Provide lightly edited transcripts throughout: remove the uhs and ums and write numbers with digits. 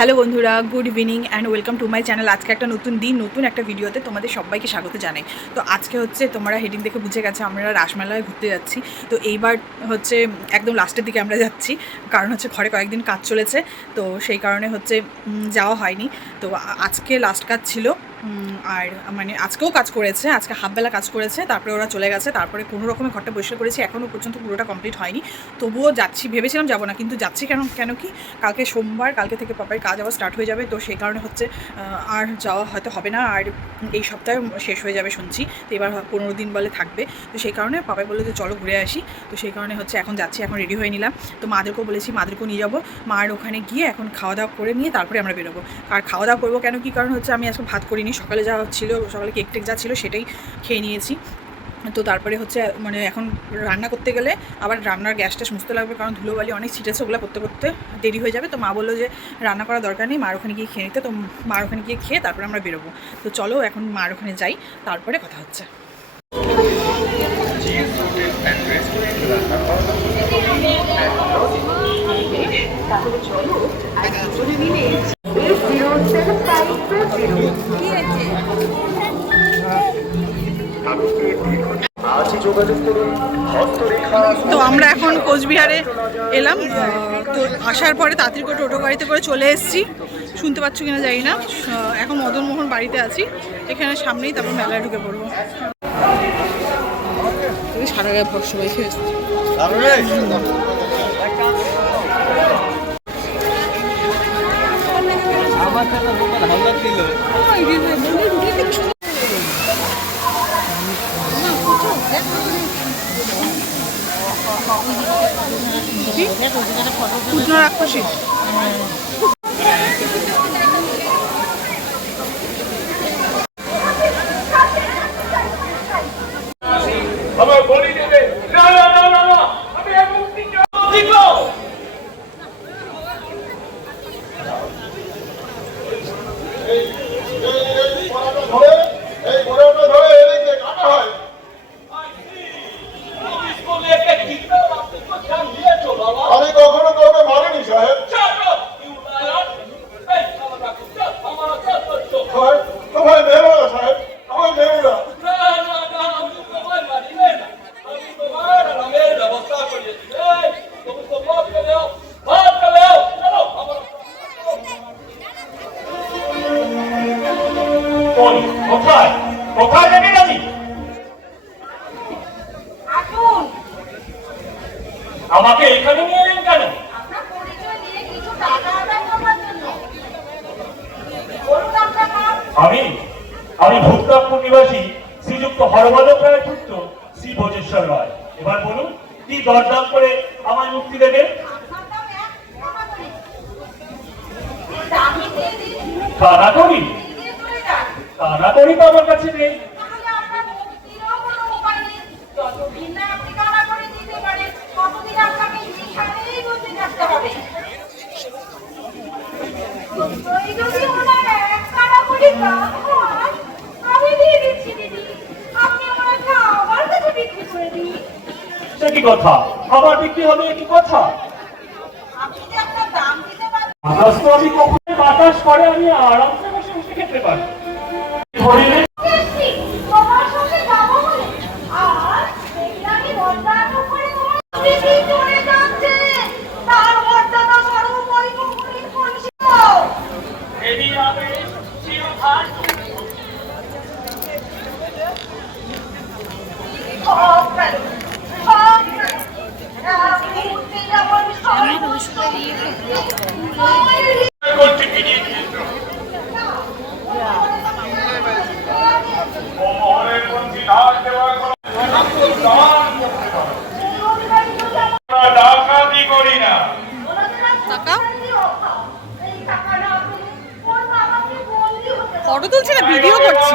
Hello বন্ধুরা, good evening and welcome to my channel. আজকে একটা নতুন দিন, নতুন একটা ভিডিওতে তোমাদের সবাইকে স্বাগত জানাই। তো আজকে হচ্ছে তোমরা হেডিং দেখে বুঝে গেছো আমরা রাসমেলায় ঘুরতে যাচ্ছি। তো এইবার হচ্ছে একদম লাস্টের দিকে আমরা যাচ্ছি, কারণ হচ্ছে ঘরে কয়েকদিন কাজ চলেছে, তো সেই কারণে হচ্ছে যাওয়া হয়নি। তো আজকে লাস্ট কাজ ছিল, আর মানে আজকেও কাজ করেছে, আজকে হাফবেলা কাজ করেছে, তারপরে ওরা চলে গেছে। তারপরে কোনো রকমের ঘরটা পরিষ্কার করেছি, এখনও পর্যন্ত পুরোটা কমপ্লিট হয়নি। তবুও যাচ্ছি, ভেবেছিলাম যাবো না, কিন্তু যাচ্ছি কেন কি কালকে সোমবার, কালকে থেকে পাপার কাজ আবার স্টার্ট হয়ে যাবে। তো সেই কারণে হচ্ছে আর যাওয়া হয়তো হবে না, আর এই সপ্তাহে শেষ হয়ে যাবে শুনছি। তো এবার 15 দিন বলে থাকবে। তো সেই কারণে পাপাই বললো যে চলো ঘুরে আসি। তো সেই কারণে হচ্ছে এখন যাচ্ছি, এখন রেডি হয়ে নিলাম। তো মাদেরকেও বলেছি, মাদেরকেও নিয়ে যাবো। মার ওখানে গিয়ে এখন খাওয়া দাওয়া করে নিয়ে তারপরে আমরা বেরোবো। আর খাওয়া দাওয়া করবো কেন কি কারণ হচ্ছে আমি আজকে ভাত করিনি, সকালে যা ছিল, সকালে কেক টেক যা ছিল সেটাই খেয়ে নিয়েছি। তো তারপরে হচ্ছে মানে এখন রান্না করতে গেলে আবার রান্নার গ্যাসটা মুছতে লাগবে, কারণ ধুলোবালি অনেক ছিটেছে, ওগুলো করতে করতে দেরি হয়ে যাবে। তো মা বললো যে রান্না করার দরকার নেই, মার ওখানে গিয়ে খেয়ে নিতে। তো মার ওখানে গিয়ে খেয়ে তারপরে আমরা বেরোবো। তো চলো এখন মার ওখানে যাই, তারপরে কথা হচ্ছে। তো আমরা এখন কোচবিহারে এলাম। তো আসার পরে তাড়াতাড়ি করে টোটো গাড়িতে করে চলে এসেছি। শুনতে পাচ্ছ কিনা জানি না। এখন মদনমোহন বাড়িতে আছি, এখানে সামনেই, তারপর মেলায় ঢুকে পড়বো। সারা গায়ে ভর সবাই খেয়েছি। রাক্ষসী আমাকে এখানে নিয়ে এলেন কেন? আমি ভূতনাথপুর নিবাসী শ্রীযুক্ত হরবালক রায়ের পুত্র শ্রী ভোজেশ্বর রায়। এবার বলুন, কি দরদাম করে আমার মুক্তি দেবেন? কানাকড়ি তো আমার কাছে নেই। কি কথা, খাবার বিক্রি হবে কি কথা? আমি কখনো বাতাস করে আমি আরামসে বসে বসে খেতে পারি। ফটো তুলছি না, ভিডিও করছি।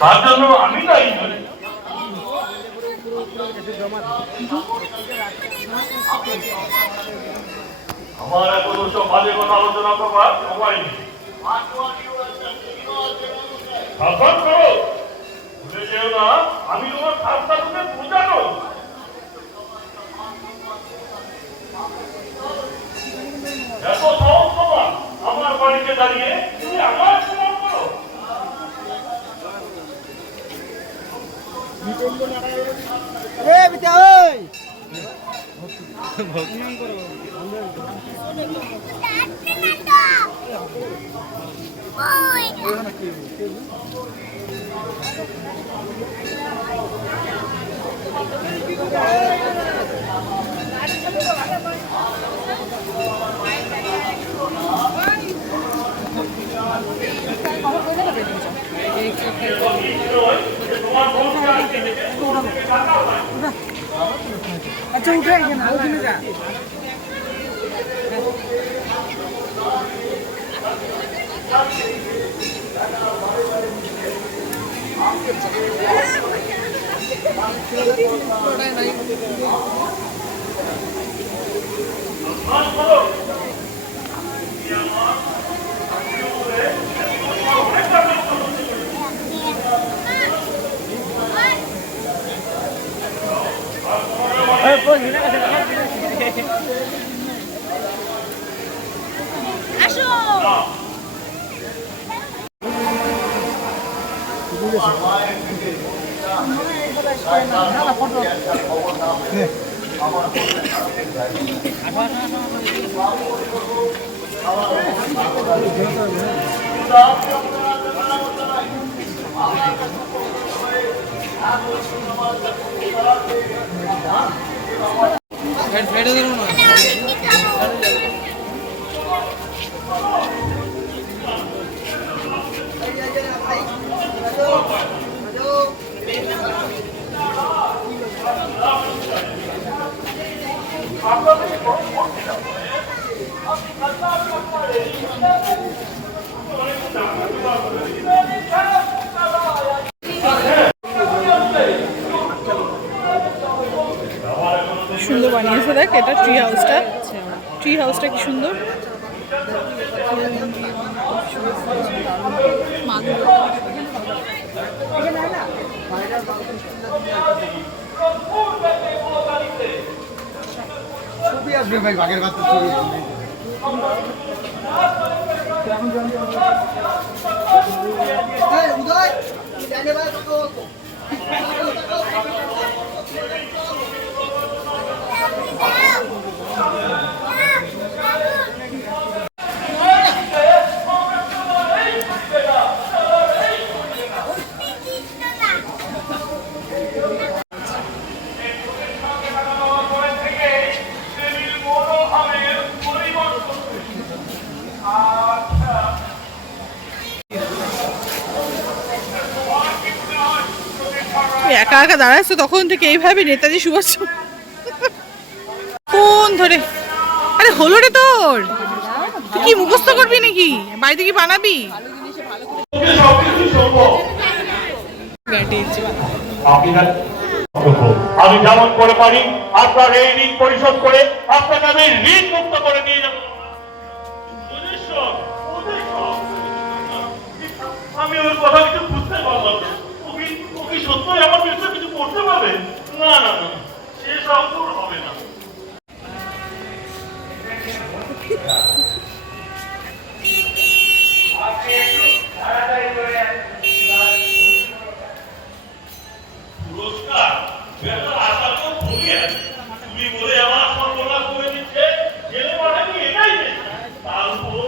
তার জন্য আমি দায়ী নই। আমার এখন ওসব বাজে কথা আলোচনা করবার সময় নেই। সাবধান করো, ভুলে যেও না আমি তোমার খাস্তাকে বোঝানো। এত সাহস তোমার আমার বাড়িতে দাঁড়িয়ে তুমি আমার প্রমাণ করো। আচ্ছা উঠে এখানে ওখানে যা আসো সুন্দর বানিয়েছে দেখ এটা ট্রি হাউসটা কি সুন্দর ছবি আসবে ভাই বাঘের বাচ্চা ছবি উদয় জানে ভাই কত একা একা দাঁড়াচ্ছ তখন থেকে এইভাবে নেতাজি সুভাষ কোন ধরে আরে হলো রে তোর তুই কি মুখস্থ করবি নাকি বাড়িতে কি বানাবি আমি যেমন করে পারি আপনার এই ঋণ পরিশোধ করে আপনাকে আমি ঋণ মুক্ত করে দিয়ে যাবো। আমি ওর কথা কিছু বুঝতে পারলাম না। ও কি সত্যই আমার বিরুদ্ধে কিছু করতে পারবে? না না না, সে সাহস ওর হবে না। পুরস্কার আশা তো ভুলি আছে তুমি বলে আমার সর্বনাশ করে দিচ্ছে জেলে পাঠাবি এটাই তার উপরে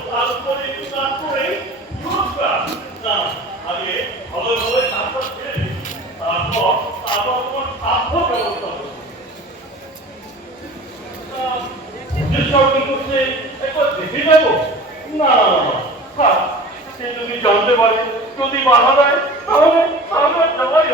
একটু কাজ করে পুরস্কার না আগে ভালো ভালো তারপর তারপর তোমার স্বাস্থ্য ব্যবস্থা করছে একবার দেখে যাবো না না না সে যদি জানতে পারে যদি বাধা দেয় তাহলে তাহলে যাওয়াই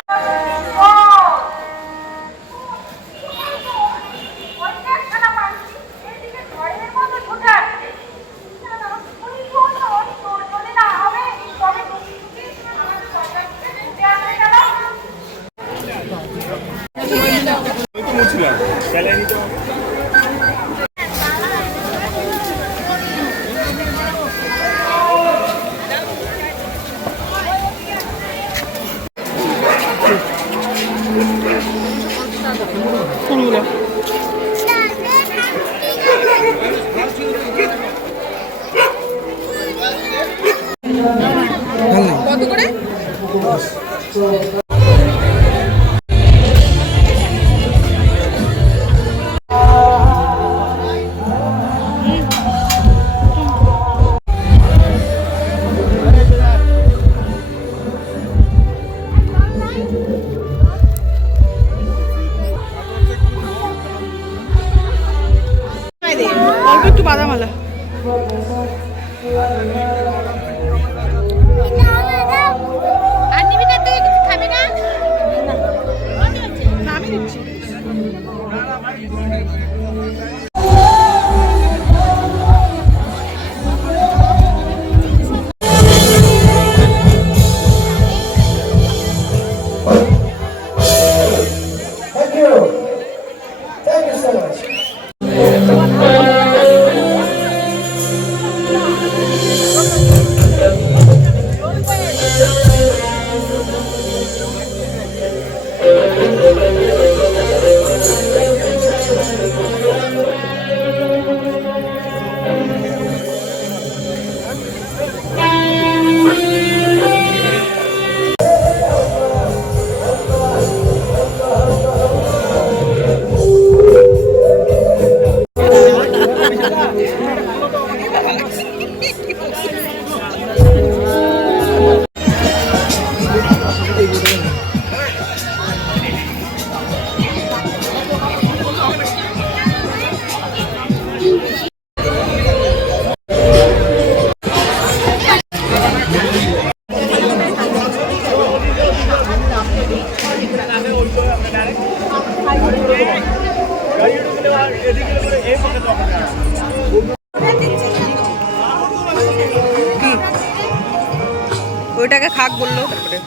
কোনগুলো? কত করে? অল্প একটু বাদামালা। আর নিবি না, তুই খাবি না? আমি দিচ্ছি। Thank you. Thank you so much. ওইটাকে খাক বললো তারপরে